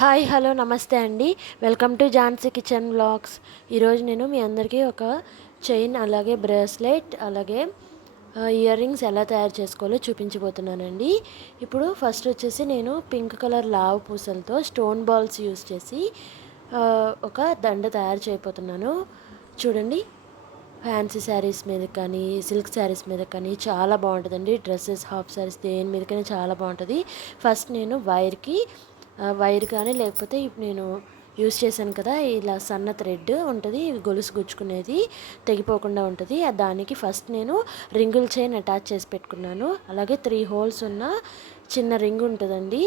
Hi hello నమస్తే అండి. Welcome to Jhansi kitchen vlogs. ఈరోజు నేను మీ అందరికీ ఒక చైన్ అలాగే బ్రేస్లెట్ అలాగే ఇయర్ రింగ్స్ ఎలా తయారు చేసుకోవాలో చూపించబోతున్నానండి. ఇప్పుడు ఫస్ట్ వచ్చేసి నేను పింక్ కలర్ లావు పూసలతో స్టోన్ బాల్స్ యూస్ చేసి ఒక దండ తయారు చేయబోతున్నాను. చూడండి, ఫ్యాన్సీ శారీస్ మీద కానీ సిల్క్ శారీస్ మీద కానీ చాలా బాగుంటుందండి. డ్రెస్సెస్, హాఫ్ శారీస్ దేని మీదకైనా చాలా బాగుంటుంది. ఫస్ట్ నేను వైర్ కానీ లేకపోతే ఇప్పుడు నేను యూస్ చేశాను కదా, ఇలా సన్న థ్రెడ్ ఉంటుంది, గొలుసు గుచ్చుకునేది తెగిపోకుండా ఉంటుంది. దానికి ఫస్ట్ నేను రింగుల్ చైన్ అటాచ్ చేసి పెట్టుకున్నాను. అలాగే 3 హోల్స్ ఉన్న చిన్న రింగ్ ఉంటుందండి,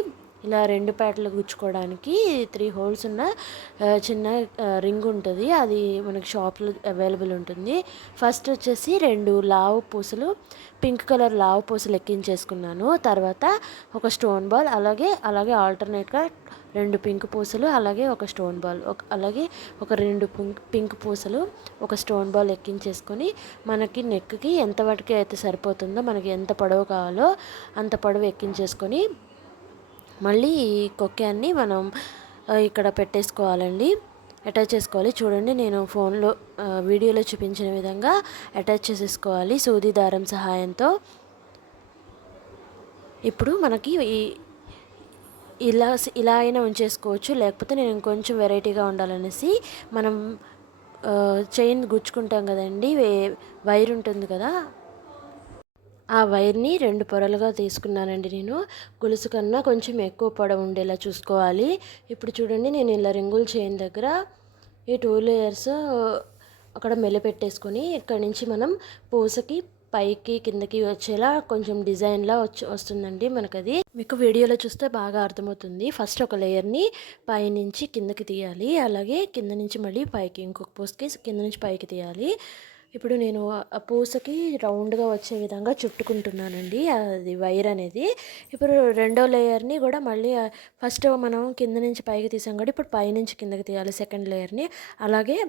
ఇలా 2 పేటలు గుచ్చుకోవడానికి 3 హోల్స్ ఉన్న చిన్న రింగ్ ఉంటుంది. అది మనకి షాప్లో అవైలబుల్ ఉంటుంది. ఫస్ట్ వచ్చేసి 2 లావు పూసలు, పింక్ కలర్ లావు పూసలు ఎక్కించేసుకున్నాను. తర్వాత ఒక స్టోన్ బాల్, అలాగే ఆల్టర్నేట్గా 2 పింక్ పూసలు, అలాగే ఒక స్టోన్ బాల్, అలాగే ఒక 2 పింక్ పూసలు, ఒక స్టోన్ బాల్ ఎక్కించేసుకొని మనకి నెక్కి ఎంత వరకు అయితే సరిపోతుందో, మనకి ఎంత పొడవు కావాలో అంత పొడవు ఎక్కించేసుకొని మళ్ళీ ఈ కొక్కాన్ని మనం ఇక్కడ పెట్టేసుకోవాలండి, అటాచ్ చేసుకోవాలి. చూడండి, నేను ఫోన్లో వీడియోలో చూపించిన విధంగా అటాచ్ చేసేసుకోవాలి సూది దారం సహాయంతో. ఇప్పుడు మనకి ఇలా అయినా ఉంచేసుకోవచ్చు, లేకపోతే నేను ఇంకొంచెం వెరైటీగా ఉండాలనేసి మనం చైన్ గుచ్చుకుంటాం కదండి, వైర్ ఉంటుంది కదా, ఆ వైర్ని 2 పొరలుగా తీసుకున్నానండి. నేను గొలుసు కన్నా కొంచెం ఎక్కువ పొడవు ఉండేలా చూసుకోవాలి. ఇప్పుడు చూడండి, నేను ఇలా రింగుల చైన్ దగ్గర ఈ 2 లేయర్స్ అక్కడ మెలిపెట్టేసుకొని ఇక్కడ నుంచి మనం పూసకి పైకి కిందకి వచ్చేలా కొంచెం డిజైన్లా వస్తుందండి మనకు. అది మీకు వీడియోలో చూస్తే బాగా అర్థమవుతుంది. ఫస్ట్ ఒక లేయర్ని పైనుంచి కిందకి తీయాలి, అలాగే కింద నుంచి మళ్ళీ పైకి, ఇంకొక పూసకి కింద నుంచి పైకి తీయాలి. ఇప్పుడు నేను ఆ పూసకి రౌండ్గా వచ్చే విధంగా చుట్టుకుంటున్నానండి అది వైర్ అనేది. ఇప్పుడు రెండో లేయర్ని కూడా మళ్ళీ ఫస్ట్ మనం కింద నుంచి పైకి తీసాం కాబట్టి ఇప్పుడు పైనుంచి కిందకి తీయాలి సెకండ్ లేయర్ని. అలాగే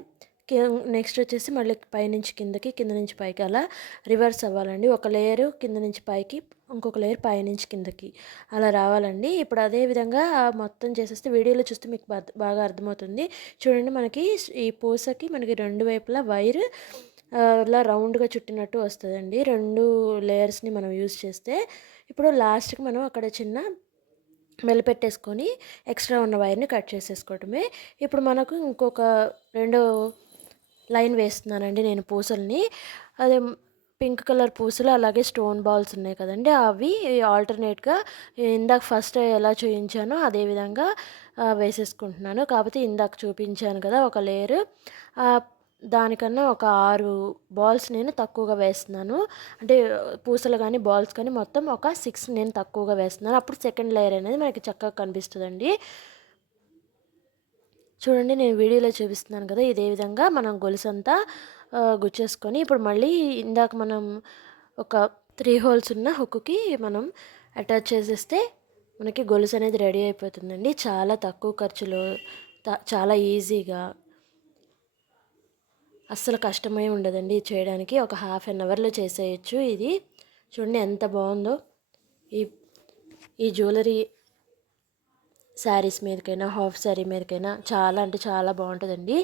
నెక్స్ట్ వచ్చేసి మళ్ళీ పైనుంచి కిందకి, కింద నుంచి పైకి, అలా రివర్స్ అవ్వాలండి. ఒక లేయరు కింద నుంచి పైకి, ఇంకొక లేయర్ పైనుంచి కిందకి, అలా రావాలండి. ఇప్పుడు అదే విధంగా మొత్తం చేసేస్తే వీడియోలో చూస్తే మీకు బాగా అర్థమవుతుంది. చూడండి, మనకి ఈ పూసకి మనకి 2 వైపులా వైర్ ఇలా రౌండ్గా చుట్టినట్టు వస్తుందండి 2 లేయర్స్ని మనం యూజ్ చేస్తే. ఇప్పుడు లాస్ట్కి మనం అక్కడ చిన్న మెలిపెట్టేసుకొని ఎక్స్ట్రా ఉన్న వైర్ని కట్ చేసేసుకోవటమే. ఇప్పుడు మనకు ఇంకొక 2 లైన్ వేస్తున్నానండి నేను పూసల్ని. అదే పింక్ కలర్ పూసలు అలాగే స్టోన్ బాల్స్ ఉన్నాయి కదండి, అవి ఆల్టర్నేట్గా ఇందాక ఫస్ట్ ఎలా చూపించానో అదేవిధంగా వేసేసుకుంటున్నాను. కాకపోతే ఇందాక చూపించాను కదా ఒక లేయర్, దానికన్నా ఒక 6 బాల్స్ నేను తక్కువగా వేస్తున్నాను. అంటే పూసలు కానీ బాల్స్ కానీ మొత్తం ఒక 6 నేను తక్కువగా వేస్తున్నాను. అప్పుడు సెకండ్ లేయర్ అనేది మనకి చక్కగా కనిపిస్తుందండి. చూడండి, నేను వీడియోలో చూపిస్తున్నాను కదా, ఇదే విధంగా మనం గొలుసంతా గుచ్చేసుకొని ఇప్పుడు మళ్ళీ ఇందాక మనం ఒక 3 హోల్స్ ఉన్న హుక్కి మనం అటాచ్ చేసేస్తే మనకి గొలుసు అనేది రెడీ అయిపోతుందండి. చాలా తక్కువ ఖర్చులో, చాలా ఈజీగా, అస్సలు కష్టమే ఉండదండి చేయడానికి. ఒక హాఫ్ అన్ అవర్లో చేసేయచ్చు ఇది. చూడండి ఎంత బాగుందో. ఈ జ్యువెలరీ శారీస్ మీదకైనా హాఫ్ శారీ మీదకైనా చాలా అంటే చాలా బాగుంటుందండి.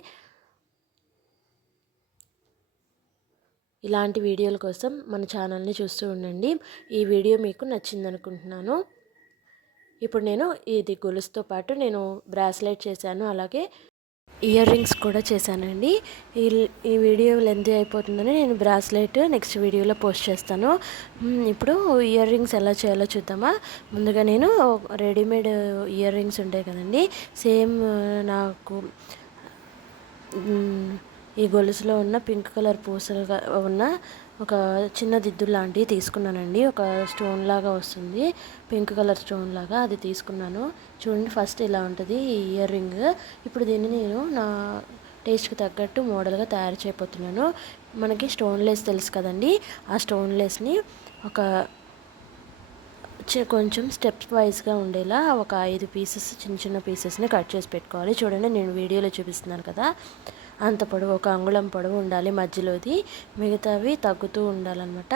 ఇలాంటి వీడియోల కోసం మన ఛానల్ని చూస్తూ ఉండండి. ఈ వీడియో మీకు నచ్చింది అనుకుంటున్నాను. ఇప్పుడు నేను ఇది గొలుసుతో పాటు నేను బ్రాస్లెట్ చేశాను, అలాగే ఇయర్ రింగ్స్ కూడా చేశానండి. ఈ వీడియో లెంతీ అయిపోతుందని నేను బ్రాస్లెట్ నెక్స్ట్ వీడియోలో పోస్ట్ చేస్తాను. ఇప్పుడు ఇయర్ రింగ్స్ ఎలా చేయాలో చూద్దామా. ముందుగా నేను రెడీమేడ్ ఇయర్ రింగ్స్ ఉంటాయి కదండి, సేమ్ నాకు ఈ గొలుసులో ఉన్న పింక్ కలర్ పూసలుగా ఉన్న ఒక చిన్న దిద్దు లాంటివి తీసుకున్నానండి. ఒక స్టోన్ లాగా వస్తుంది, పింక్ కలర్ స్టోన్ లాగా, అది తీసుకున్నాను. చూడండి, ఫస్ట్ ఇలా ఉంటుంది ఈ ఇయర్ రింగ్. ఇప్పుడు దీన్ని నేను నా టేస్ట్కి తగ్గట్టు మోడల్గా తయారు చేయబోతున్నాను. మనకి స్టోన్ లేస్ తెలుసు కదండి, ఆ స్టోన్ లేస్ని ఒక కొంచెం స్టెప్స్ వైజ్గా ఉండేలా ఒక 5 పీసెస్ చిన్న చిన్న పీసెస్ని కట్ చేసి పెట్టుకోవాలి. చూడండి, నేను వీడియోలో చూపిస్తున్నాను కదా, అంత పొడవు, 1 అంగుళం పొడవు ఉండాలి మధ్యలోది, మిగతావి తగ్గుతూ ఉండాలన్నమాట.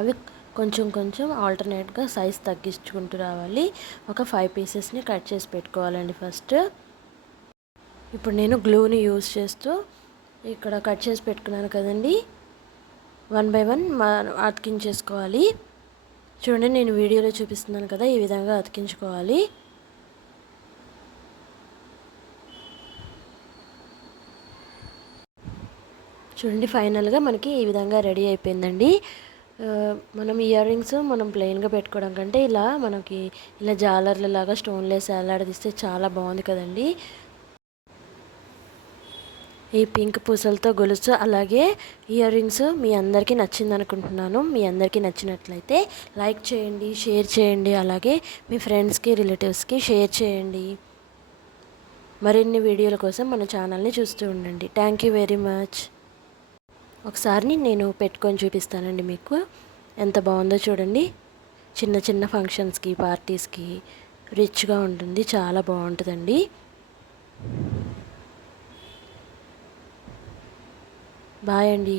అవి కొంచెం కొంచెం ఆల్టర్నేట్గా సైజ్ తగ్గించుకుంటూ రావాలి. ఒక 5 పీసెస్ని కట్ చేసి పెట్టుకోవాలండి ఫస్ట్. ఇప్పుడు నేను గ్లూని యూజ్ చేస్తూ ఇక్కడ కట్ చేసి పెట్టుకున్నాను కదండి, 1 బై 1 అతికించేసుకోవాలి. చూడండి, నేను వీడియోలో చూపిస్తున్నాను కదా, ఈ విధంగా అతికించుకోవాలి. చూడండి, ఫైనల్గా మనకి ఈ విధంగా రెడీ అయిపోయిందండి. మనం ఇయర్ రింగ్స్ మనం ప్లెయిన్గా పెట్టుకోవడం కంటే మనకి ఇలా జాలర్లలాగా స్టోన్లేసి వేలాడదీస్తే చాలా బాగుంది కదండి. ఈ పింక్ పూసలతో గొలుసు అలాగే ఇయర్ రింగ్స్ మీ అందరికీ నచ్చింది అనుకుంటున్నాను. మీ అందరికీ నచ్చినట్లయితే లైక్ చేయండి, షేర్ చేయండి, అలాగే మీ ఫ్రెండ్స్కి రిలేటివ్స్కి షేర్ చేయండి. మరిన్ని వీడియోల కోసం మన ఛానల్ని చూస్తూ ఉండండి. Thank you very much. ఒకసారి నేను పెట్టుకొని చూపిస్తానండి మీకు, ఎంత బాగుందో చూడండి. చిన్న చిన్న ఫంక్షన్స్కి, పార్టీస్కి రిచ్గా ఉంటుంది, చాలా బాగుంటుందండి. బాయ్ అండి.